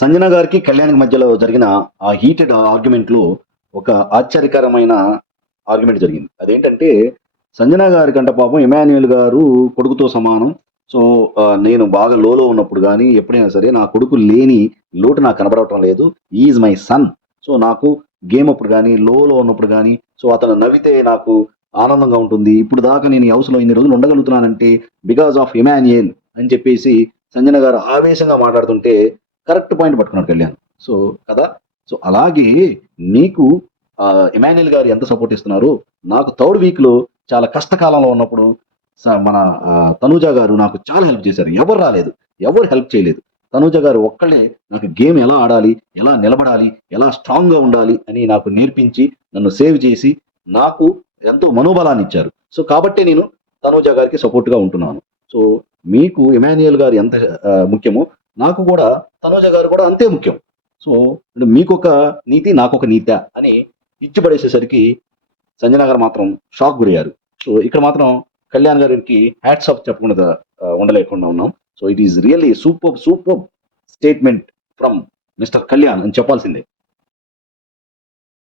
సంజన గారికి కళ్యాణ్‌కి మధ్యలో జరిగిన ఆ హీటెడ్ ఆర్గ్యుమెంట్‌లో ఒక ఆశ్చర్యకరమైన ఆర్గ్యుమెంట్ జరిగింది. అదేంటంటే సంజన గారికంట పాపం ఇమాన్యుయల్ గారు కొడుకుతో సమానం. సో, నేను బాగా లోలో ఉన్నప్పుడు గాని, ఎప్పుడైనా సరే నా కొడుకు లేని లోటు నాకు కనపడటం లేదు. He is my son. So, నాకు గేమ్ అప్పుడు గాని, లోలో ఉన్నప్పుడు గాని, సో, అతను నవ్వితే నాకు ఆనందంగా ఉంటుంది. ఇప్పుడు దాకా నేను ఈ హౌస్‌లో ఇన్ని రోజులు ఉండగలుగుతున్నానంటే బికాస్ ఆఫ్ ఇమాన్యుయల్ అని చెప్పేసి సంజన గారు ఆవేశంగా మాట్లాడుతుంటే కరెక్ట్ పాయింట్ పట్టుకున్నాడు కళ్యాణ్. సో, కదా! సో, అలాగే నీకు ఇమాన్యుయల్ గారు ఎంత సపోర్ట్ ఇస్తున్నారో, నాకు థర్డ్ వీక్‌లో చాలా కష్టకాలంలో ఉన్నప్పుడు మన తనూజ గారు నాకు చాలా హెల్ప్ చేశారు. ఎవరు రాలేదు. ఎవరు హెల్ప్ చేయలేదు. తనూజ గారు ఒక్కళ్ళే నాకు గేమ్ ఎలా ఆడాలి, ఎలా నిలబడాలి, ఎలా స్ట్రాంగ్‌గా ఉండాలి అని నాకు నేర్పించి, నన్ను సేవ్ చేసి, నాకు ఎంతో మనోబలాన్నిచ్చారు. సో, కాబట్టే నేను తనూజ గారికి సపోర్ట్‌గా ఉంటున్నాను. సో, మీకు ఇమాన్యుయల్ గారు ఎంత ముఖ్యమో, నాకు కూడా తనూజ గారు కూడా అంతే ముఖ్యం. సో, ఇప్పుడు మీకొక నీతి, నాకొక నీతా అని ఇచ్చి పడేసేసరికి సంజన గారు మాత్రం షాక్ గురయ్యారు. సో, ఇక్కడ మాత్రం కళ్యాణ్ గారికి హ్యాట్స్ ఆఫ్ చెప్పకుండా ఉండలేకుండా ఉన్నాం. So, it is really superb statement from mister Kalyan అని చెప్పాల్సిందే.